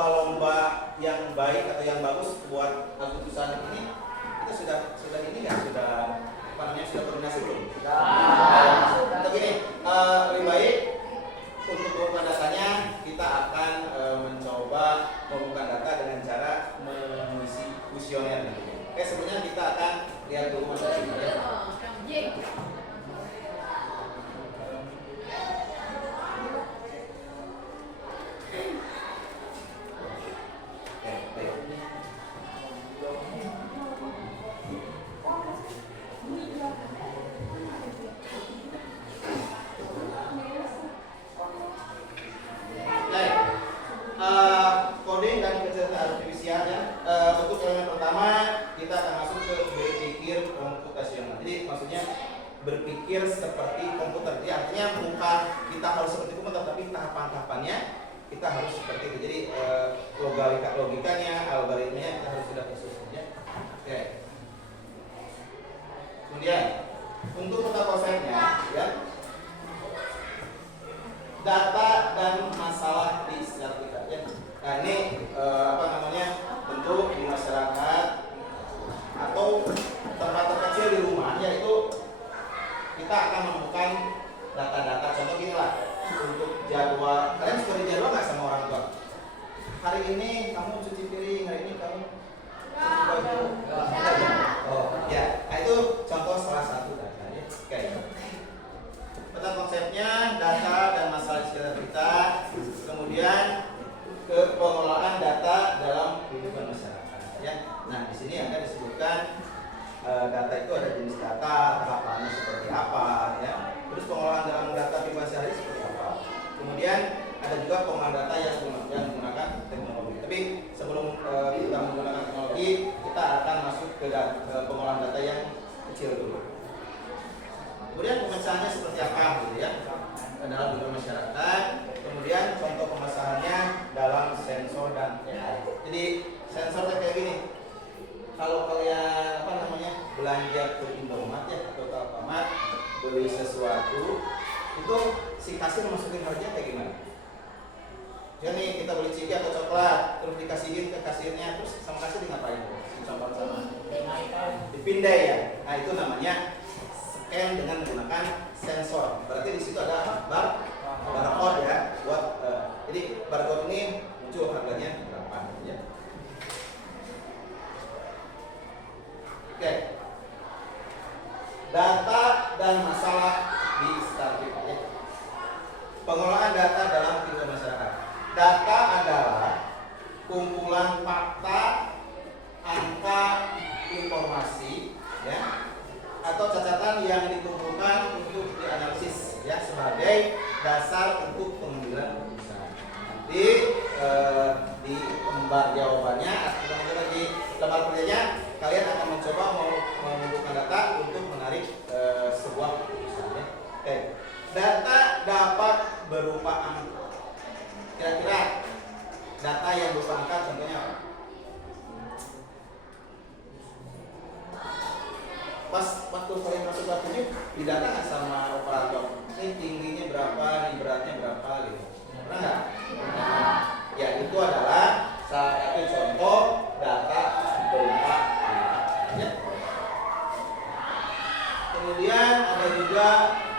lomba-lomba yang baik atau yang bagus buat Agustusan ini kita sudah ini nggak sudah apa namanya sudah koordinasi belum? Atau gini, lebih baik untuk pembukaan datanya kita akan mencoba membuka data dengan cara mengisi kuesioner nantinya. Oke, sebelumnya kita akan lihat dulu materi ya. Coding dan kecerdasan artifisial ya. Untuk elemen pertama kita akan masuk ke berpikir komputasional. Jadi maksudnya berpikir seperti komputer. Jadi artinya bukan kita harus seperti komputer, tapi tahapan-tahapannya kita harus seperti itu. Jadi logikanya, algoritmanya kita harus sudah khusus ya. Oke. Kemudian untuk peta konsepnya ya. Data dan masalah di sekitar kita ya. Nah ini apa namanya bentuk di masyarakat atau tempat terkecil di rumah, yaitu kita akan menemukan data-data. Contoh gini lah, untuk jadwal, kalian suka dijadwal nggak sama orang tua? Hari ini kamu cuci piring, hari ini kamu cuci baju. Oh ya, nah itu contoh salah satu data ya. Oke. Peta konsepnya data dan masalah di sekitar kita, kemudian ke pengelolaan data dalam kehidupan masyarakat ya. Nah di sini akan disebutkan data itu ada jenis data, tahapannya seperti apa ya. Terus pengelolaan dalam data pribadi sehari seperti apa. Kemudian ada juga pengelolaan data yang menggunakan teknologi. Tapi sebelum kita menggunakan teknologi, kita akan masuk ke pengelolaan data yang kecil dulu. Kemudian pemecahannya seperti apa gitu ya dalam kehidupan masyarakat. Kemudian contoh pemasarannya dalam sensor dan AI. Jadi sensornya kayak gini. Kalau kalian apa namanya belanja ke Indomaret ya atau ke Alfamart beli sesuatu, itu si kasir masukin harganya kayak gimana? Jadi kita beli ciki atau coklat, terus dikasihin ke kasirnya, terus sama kasir ngapain? Dicopot sama dipindai ya. Nah itu namanya scan dengan menggunakan sensor. Berarti di situ ada barcode ya. Buat jadi barcode ini muncul harganya berapa ya. Oke. Data dan masalah di startup ya. Pengelolaan data dalam kehidupan masyarakat. Data adalah kumpulan fakta, angka, informasi ya, atau catatan yang dikumpulkan untuk dianalisis ya sebagai dasar untuk pengambilan keputusan. Nanti di lembar jawabannya atau di lembar kerjanya kalian akan mencoba mengumpulkan data untuk menarik sebuah keputusan ya. Oke. Data dapat berupa angka. Kira-kira data yang berupa angka contohnya apa? Pas waktu kalian masuk kelas 7 didata nggak sama operator? Ini tingginya berapa, ini beratnya berapa gitu. Pernah nggak? Ya itu adalah salah satu contoh data berupa angka. Ya. Kemudian ada juga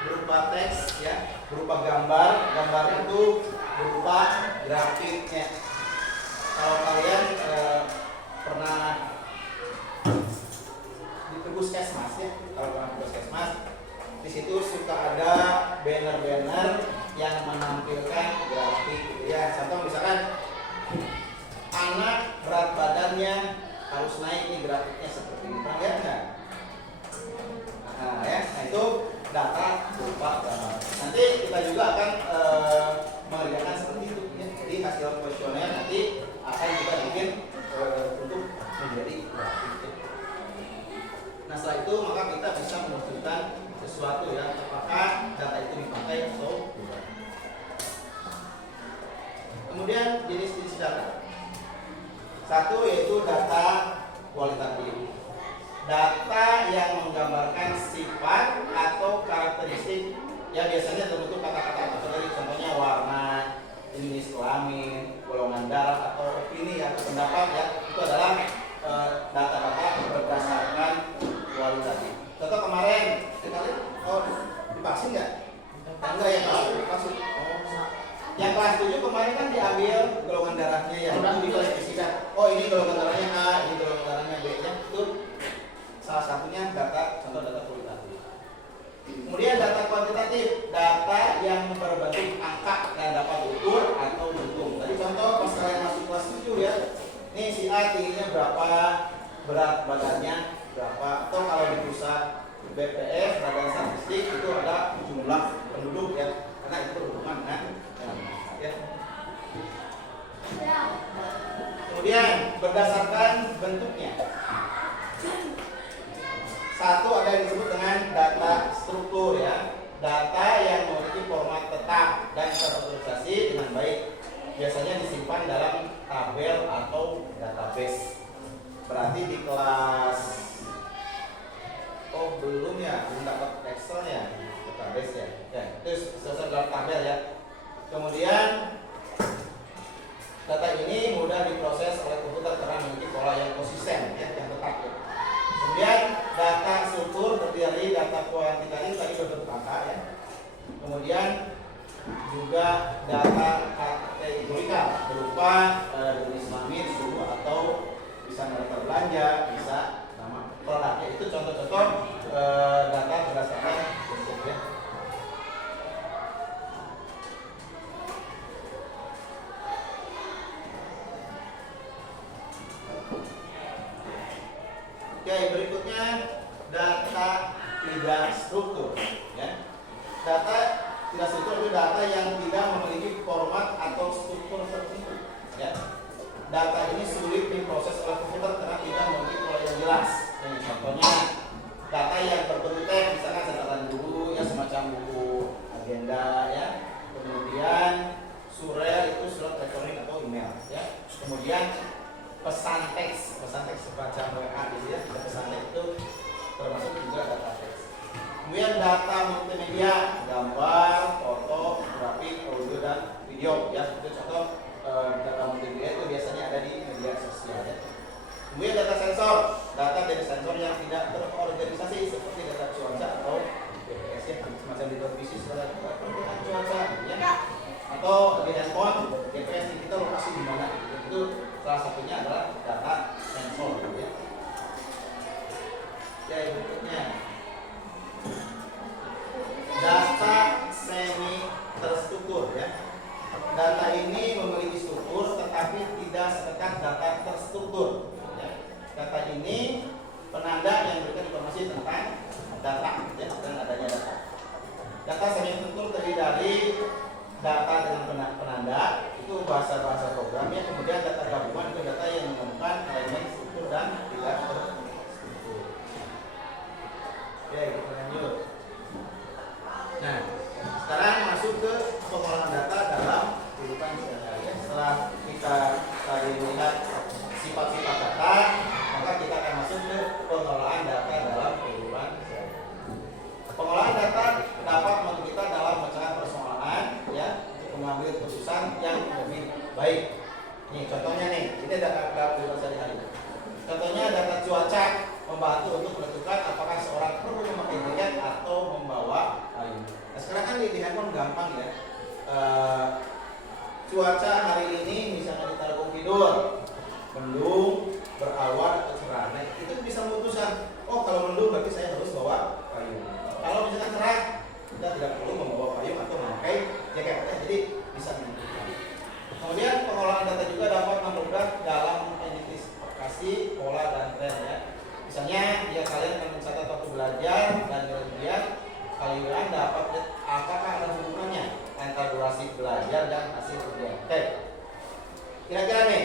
berupa teks ya, berupa gambar. Gambarnya itu berupa grafiknya. Kalau kalian pernah puskesmas ya, kalau pernah puskesmas di situ suka ada banner-banner yang menampilkan grafik gitu ya. Contoh misalkan anak berat badannya harus naik nih, grafiknya seperti ini. Pernah lihat nggak? Nah ya, nah itu data berupa gambar. Nanti kita juga akan mengerjakan seperti itu ya. Jadi hasil kuesioner nanti akan kita bikin untuk menjadi grafik ya. Nah setelah itu maka kita bisa menentukan sesuatu ya, apakah data itu dipakai atau tidak. Kemudian jenis-jenis data. Satu yaitu data kualitatif. Data yang menggambarkan sifat atau karakteristik yang biasanya terbentuk kata-kata tertentu, contohnya warna, jenis kelamin, golongan darah atau kelas 7 kemarin kan diambil golongan darahnya ya, itu diklasifikasikan. Oh ini golongan darahnya A, ini golongan darahnya B, ya. Itu salah satunya data, contoh data kualitatif. Kemudian data kuantitatif, data yang berbentuk angka dan dapat diukur atau dihitung. Tadi contoh pas kalian masuk kelas 7 ya, ini si A tingginya berapa, berat badannya berapa, atau kalau di pusat BPS Badan Statistik itu ada jumlah penduduk ya, karena itu berhubungan dengan ya. Kemudian berdasarkan bentuknya, satu ada yang disebut dengan data struktur ya, data yang memiliki format tetap dan terorganisasi dengan baik, biasanya disimpan dalam tabel atau database. Berarti di kelas belum ya, belum dapat Excel ya, database ya. Ya, itu selesai dalam tabel ya. Kemudian data ini mudah diproses oleh komputer karena memiliki pola yang konsisten ya, yang tetap ya. Kemudian data struktur terdiri dari data kuantitatif tadi berbentuk angka ya. Kemudian juga data kategorikal berupa jenis kelamin, suku atau bisa data belanja, bisa nama produknya. Itu contoh-contoh data berdasarkan bentuk ya. Oke, berikutnya data tidak struktur ya. Data tidak struktur itu data yang tidak memiliki format atau struktur tertentu ya. Data ini sulit diproses oleh komputer karena tidak memiliki pola yang jelas. Contohnya data yang berbentuk teks, misalkan catatan guru ya, semacam buku agenda ya. Kemudian surel itu surat elektronik atau email ya. Kemudian pesan teks semacam WA gitu ya, pesan teks itu termasuk juga data teks. Kemudian data multimedia, gambar, foto, grafik, audio dan video ya. Itu contoh data multimedia itu biasanya ada di media sosial ya. Kemudian data sensor, data dari sensor yang tidak terorganisasi seperti data cuaca atau BPS ya, semacam di televisi suara pergerakan cuaca ya. Atau di handphone GPS kita lokasi di mana gitu. Itu salah satunya adalah data sensor gitu ya. Ya, berikutnya data semi terstruktur ya. Data ini memiliki struktur tetapi tidak seketat data terstruktur ya. Data ini penanda yang memberikan informasi tentang data ya, dan adanya data. Data semi terstruktur terdiri dari data dengan penanda, itu bahasa-bahasa programnya. Kemudian data gabungan itu data yang menemukan elemen struktur dan tidak terstruktur. Oke, kita lanjut. Nah, sekarang masuk ke pengolahan data dalam kehidupan sehari-hari. Setelah kita tadi melihat sifat-sifat data, maka kita akan masuk ke pengolahan data dalam kehidupan sehari-hari. Pengolahan data dapat membantu kita dalam mencegah persoalan ya, untuk mengambil keputusan yang lebih baik. Nih contohnya nih, ini data kehidupan sehari-hari. Contohnya data cuaca membantu untuk menentukan apakah seorang perlu memakai jaket atau membawa payung. Nah, sekarang kan di handphone gampang ya. Cuaca hari ini misalnya di Telkom Kidul mendung, berawan atau cerah. Nah, itu bisa memutuskan, oh kalau mendung berarti saya harus bawa payung. Kalau misalkan cerah, kita tidak perlu membawa payung atau memakai jaket. Jadi bisa menentukan. Kemudian pengolahan data juga dapat mempermudah dalam identifikasi pola dan tren ya. Misalnya, jika kalian akan mencatat waktu belajar dan kemudian kalian dapat apakah ada hubungannya antara durasi belajar dan hasil ujian. Oke. Kira-kira nih,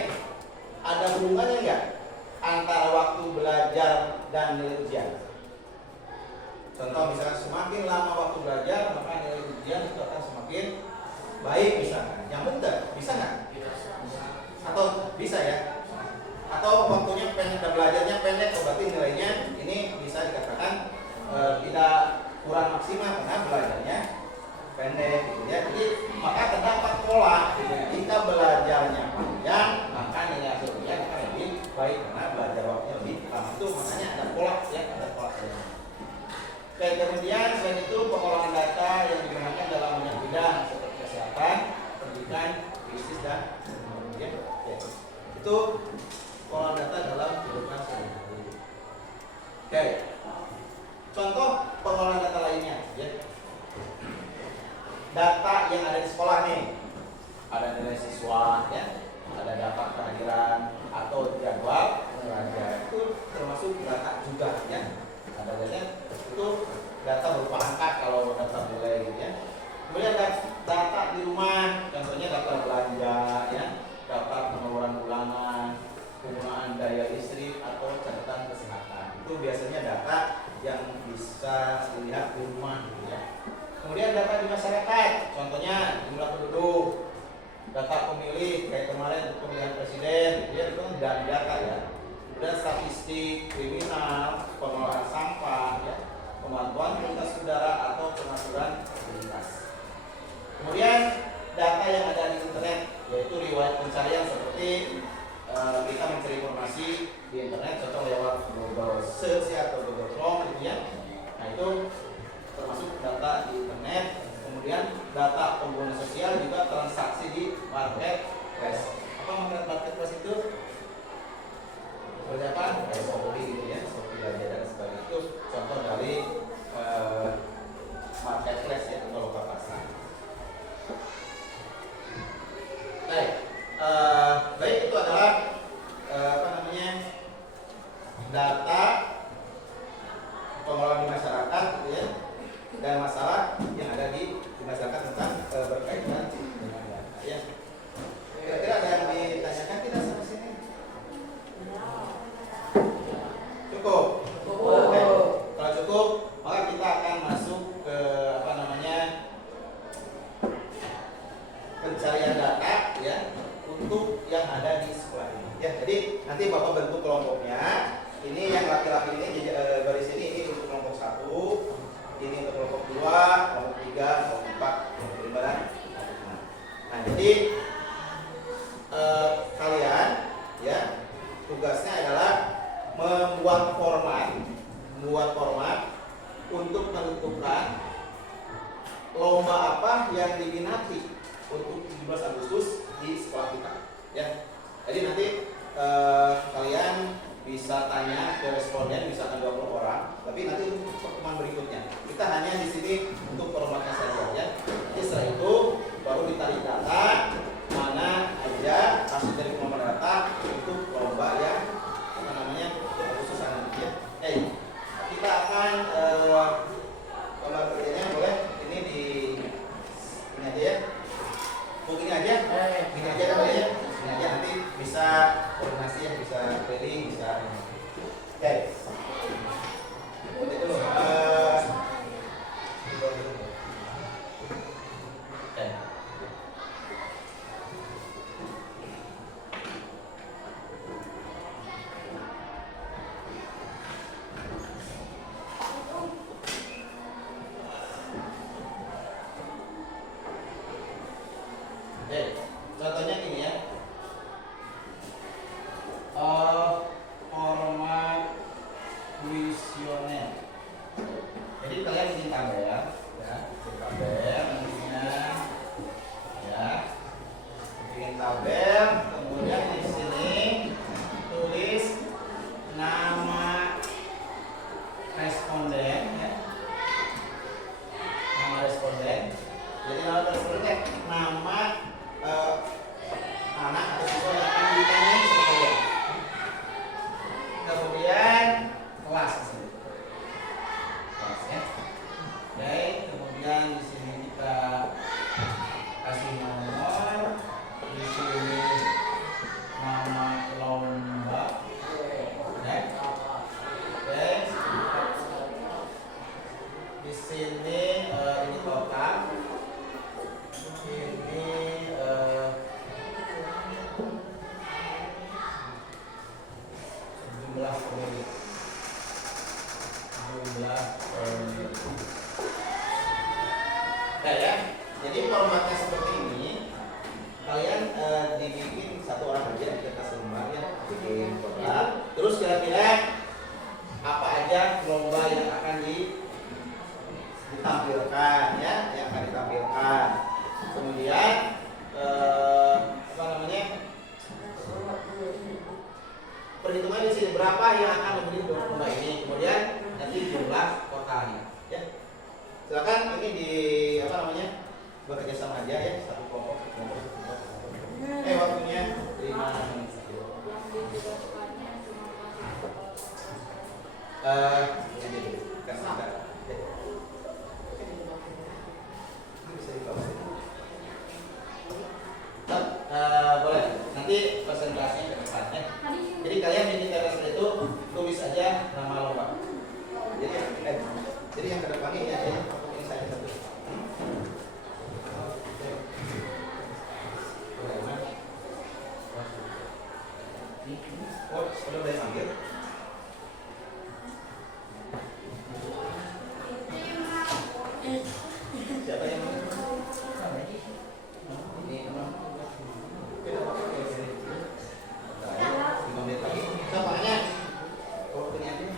ada hubungannya nggak antara waktu belajar dan nilai ujian? Contoh misalnya semakin lama waktu belajar maka nilai ujian itu akan semakin baik misalkan. Yang benar bisa nggak? Atau bisa ya? Atau waktunya pendek dan belajarnya pendek, berarti nilainya ini bisa dikatakan tidak kurang maksimal karena belajarnya pendek gitu ya. Jadi maka terdapat pola gitu. Jika belajarnya panjang maka nilai hasil ujian akan lebih baik karena belajar waktunya lebih lama. Itu makanya ada pola ya, ada pola saja. Oke, kemudian selain itu pengolahan data yang digunakan dalam banyak bidang seperti kesehatan, pendidikan, bisnis dan ya. Itu pengolahan data dalam kehidupan sehari-hari. Oke. Contoh pengolahan data lainnya ya. Data yang ada di sekolah nih. Ada nilai siswa ya, ada data kehadiran atau jadwal belajar. Itu termasuk data juga ya. Ada data itu data berupa angka kalau data nilai gitu ya. Kemudian data di rumah, contohnya data belanja ya, data pengeluaran bulanan, penggunaan daya listrik atau catatan kesehatan. Itu biasanya data yang bisa dilihat di rumah gitu ya. Kemudian data di masyarakat, contohnya jumlah penduduk, data pemilih kayak kemarin pemilihan presiden, dia itu kan data ya. Kemudian statistik, kriminal, pengelolaan sampah, ya, pemantauan kualitas udara atau pengaturan lintas. Kemudian data yang ada di internet, yaitu riwayat pencarian seperti kita mencari informasi di internet, contoh lewat Google Search atau Google Chrome gitu ya. Nah itu termasuk data di internet. Kemudian data pengguna sosial juga transaksi di marketplace. Apa marketplace itu? Seperti apa? Kayak Shopee gitu ya, Shopee aja dan sebagainya. Itu contoh dari marketplace ya atau lokal pasar. Baik itu adalah data pengelolaan di masyarakat gitu ya, dan masalah yang ada di masyarakat tentang berkaitan dengan data ya. Kira-kira ada yang ditanyakan kita sampai sini? Cukup. Oke. Kalau cukup, maka kita akan masuk ke pencarian data ya untuk yang ada di sekolah ini. Ya, jadi nanti Bapak bentuk kelompoknya. Ini yang laki-laki ini garis ini untuk kelompok 1, ini untuk kelompok 2, kelompok 3, kelompok 4, kelompok 5 dan kelompok 6. Nah, jadi kalian ya tugasnya adalah membuat format untuk menentukan lomba apa yang diminati untuk 17 Agustus di sekolah kita ya. Jadi nanti kalian bisa tanya ke responden, misalkan 20 orang, tapi nanti untuk pertemuan berikutnya kita hanya di sini untuk formatnya saja ya. Jadi setelah itu baru ditarik data mana aja hasil dari pengolahan data untuk lomba yang untuk Agustus nanti ya. Kita akan lomba kerjanya boleh ini di ini aja ya. Begini aja kan boleh ya. Ini aja nanti bisa koordinasi ya, bisa training, bisa ini. Oke. Udah dulu. Contohnya gini ya. Format kuesioner. Jadi kalian bikin tabel ya, bikin tabel, kemudian di sini tulis nama responden ya. Nama responden. Jadi nama responden nama anak atau siswa yang akan ditanyai sama kalian. Kemudian kelas di sini. Kelas ya. Oke, kemudian di sini kita kasih nomor, di sini nama lomba. Oke. Di sini ini total. Ini jumlah pemilih. Nah ya, jadi formatnya seperti ini. Kalian dibikin satu orang aja di kertas lembar ya, bikin kotak. Terus kira-kira apa aja lomba yang akan ditampilkan ya, yang akan ditampilkan. Kemudian berapa yang akan membeli lomba ini, kemudian nanti jumlah totalnya. Ya, silakan ini di apa namanya bekerja sama aja ya, satu kelompok. Waktunya 5 menit. Boleh nanti presentasinya ke depannya. Jadi kalian di teras itu tulis aja nama lomba. Jadi yang ke depannya ya ini saya satu. Oh, sudah boleh panggil. Siapa yang mau? Ini teman. 5 menit lagi. Soalnya waktunya ini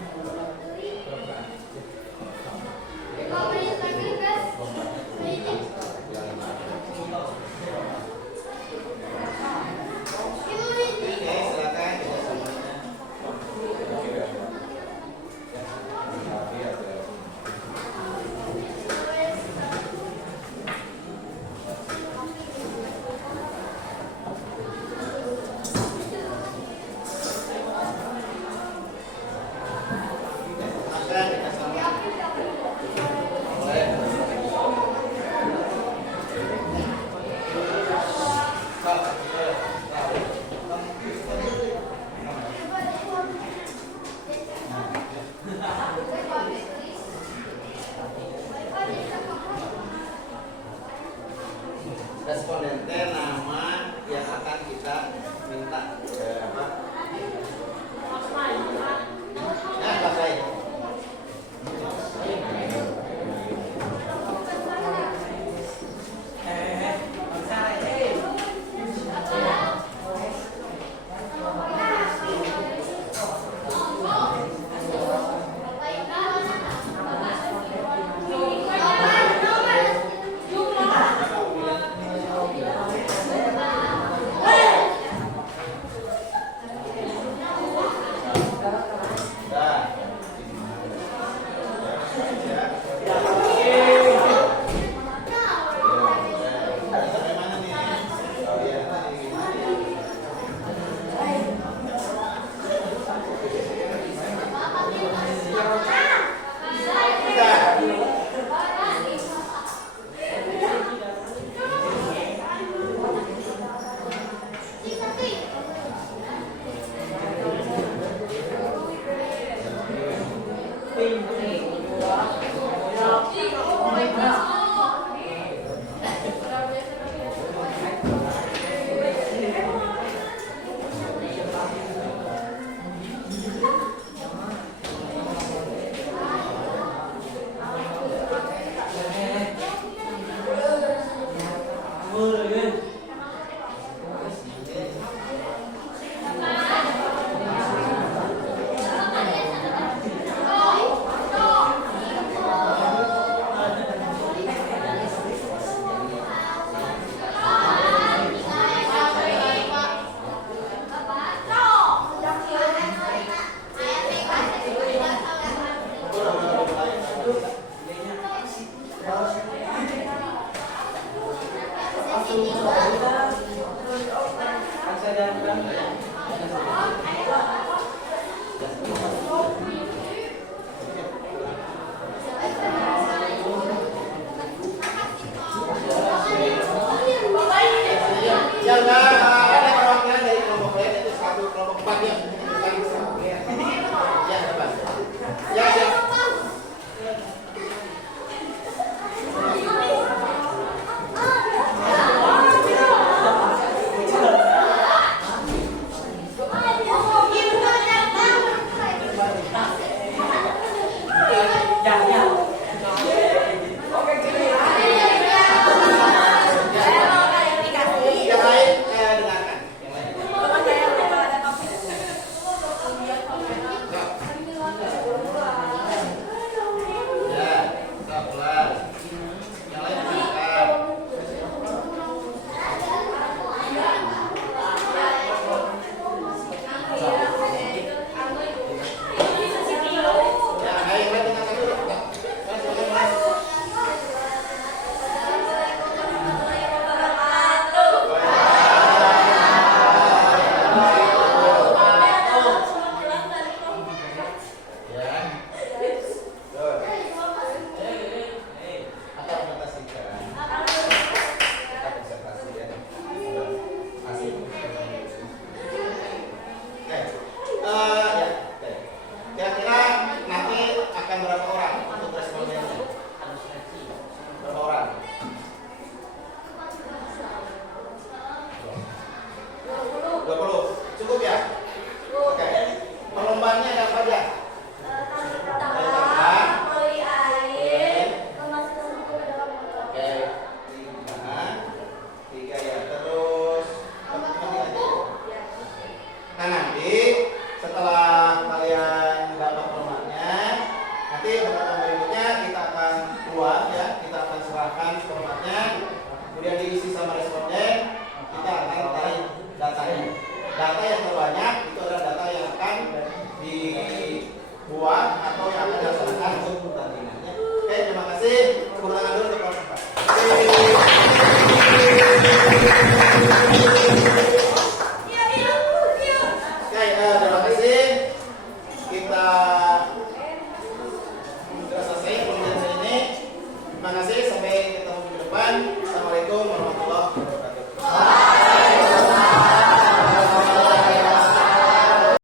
Terima kasih, sampai ketemu minggu depan.